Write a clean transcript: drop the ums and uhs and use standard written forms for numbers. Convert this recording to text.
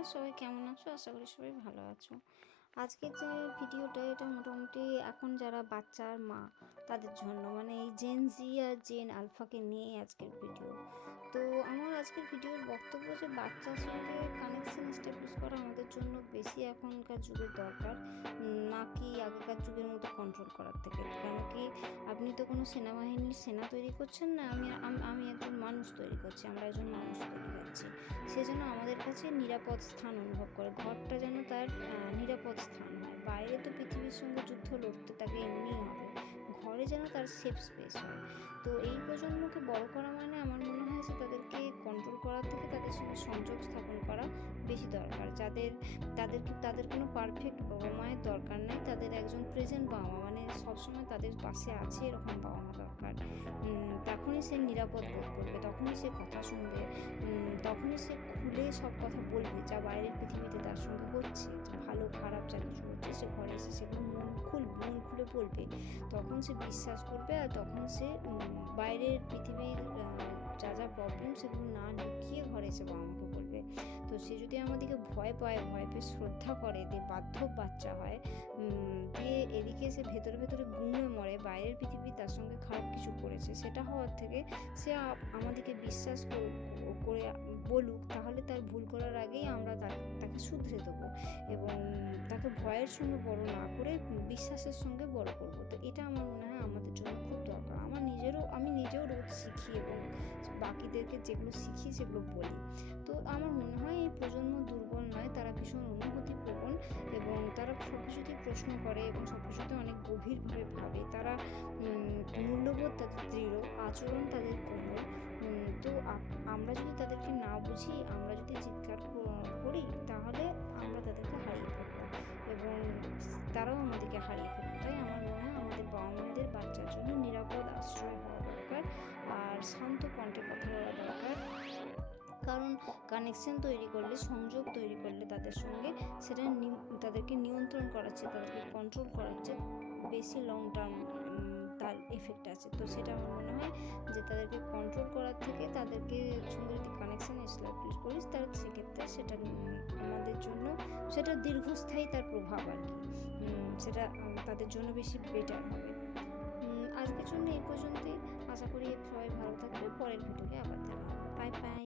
নমস্কার, সবাই কেমন আছো? আশা করি সবাই ভালো আছো। আজকের যে ভিডিওটা এটা মোটামুটি এখন যারা বাচ্চার মা তাদের জন্য, মানে এই জেন জি আর জেন আলফাকে নিয়ে আজকের ভিডিও। তো আমার আজকের ভিডিওর বক্তব্য যে বাচ্চার সঙ্গে কানেকশন এস্টাবলিশ করা আমাদের জন্য বেশি এখনকার যুগের দরকার, নাকি আগেকার যুগের মতো কন্ট্রোল করার থেকে। কেন কি আপনি তো কোনো সেনাবাহিনীর সেনা তৈরি করছেন না, আমি একজন মানুষ তৈরি করছি, আমরা একজন মানুষ তৈরি করছি। সে যেন আমাদের কাছে নিরাপদ স্থান অনুভব করে, ঘরটা যেন তার নিরাপদ স্থান হয়। বাইরে তো পৃথিবীর সঙ্গে যুদ্ধ লড়তে তাকে এমনিই হবে, ঘরে যেন তার সেফ স্পেস হয়। তো এই প্রজন্মকে বড় করা মানে আমার মনে হয় যে তাদেরকে কন্ট্রোল করার থেকে তাদের সঙ্গে সংযোগ স্থাপন করা বেশি দরকার। তাদের কোনো পারফেক্ট বাবা মায়ের দরকার নেই, তাদের একজন প্রেজেন্ট বাবা মা, মানে সবসময় তাদের পাশে আছে এরকম বাবা মা দরকার। তখনই সে নিরাপদ বোধ করবে, তখনই সে কথা শুনবে, তখনই সে খুলে সব কথা বলবে যা বাইরের পৃথিবীতে তার সঙ্গে হচ্ছে, ভালো খারাপ যা কিছু হচ্ছে সে ঘরে এসে সেগুলো মন খুলে বলবে। তখন সে বিশ্বাস করবে, আর তখন সে বাইরের পৃথিবীর যা প্রবলেম সেগুলো না লুকিয়ে ঘরে এসে বাবা মাকে বলবে। তো সে যদি আমাদেরকে ভয় পেয়ে শ্রদ্ধা করে, দিয়ে বাধ্যব বাচ্চা হয়, দিয়ে এদিকে সে ভেতরে গুণে মরে, বাইরের পৃথিবী তার সঙ্গে খারাপ কিছু করেছে, সেটা হওয়ার থেকে সে আমাদেরকে বিশ্বাস করে বলুক, তাহলে তার ভুল করার আগেই আমরা তাকে শুধরে দেবো এবং তাকে ভয়ের সঙ্গে বড় না করে বিশ্বাসের সঙ্গে বড় করব। তো এটা আমার মনে হয় আমাদের জন্য খুব দরকার। আমি নিজেও রোজ শিখি এবং বাকিদেরকে যেগুলো শিখি সেগুলো বলি। তো আমার মনে হয় এই প্রজন্ম দুর্বল নয়, তারা ভীষণ অনুভূতিপ্রবণ এবং তারা সব কিছুতেই প্রশ্ন করে এবং সব কিছুতে অনেক গভীরভাবে ভাবে। তারা মূল্যবোধ তাদের দৃঢ়, আচরণ তাদের কোমল। তো আমরা যদি তাদেরকে না বুঝি, আমরা যদি চিৎকার করি, তাহলে আমরা তাদেরকে হারিয়ে ফেলবো এবং তারাও আমাদেরকে হারিয়ে ফেলবে। তাই আমার মনে হয় আমাদের বাবা মায়েদের বাচ্চার জন্য নিরাপদ আশ্রয় হওয়া দরকার, আর শান্ত কণ্ঠে কথা বলা দরকার। কারণ কানেকশন তৈরি করলে, সংযোগ তৈরি করলে তাদের সঙ্গে, সেটা তাদেরকে নিয়ন্ত্রণ করাচ্ছে, তাদেরকে কন্ট্রোল করাচ্ছে, বেশি লং টার্ম তার এফেক্ট আছে। তো সেটা আমার মনে হয় যে তাদেরকে কন্ট্রোল করার থেকে তাদেরকে সঙ্গে যদি কানেকশান এস্টাবলিশ করিস, তার সেক্ষেত্রে সেটা আমাদের জন্য সেটা দীর্ঘস্থায়ী তার প্রভাব আর কি, সেটা তাদের জন্য বেশি বেটার হবে। আজকের জন্য এই পর্যন্তই। আশা করি সবাই ভালো থাকবে। পরের ভিডিওতে আবার দেখা হবে। Bye bye.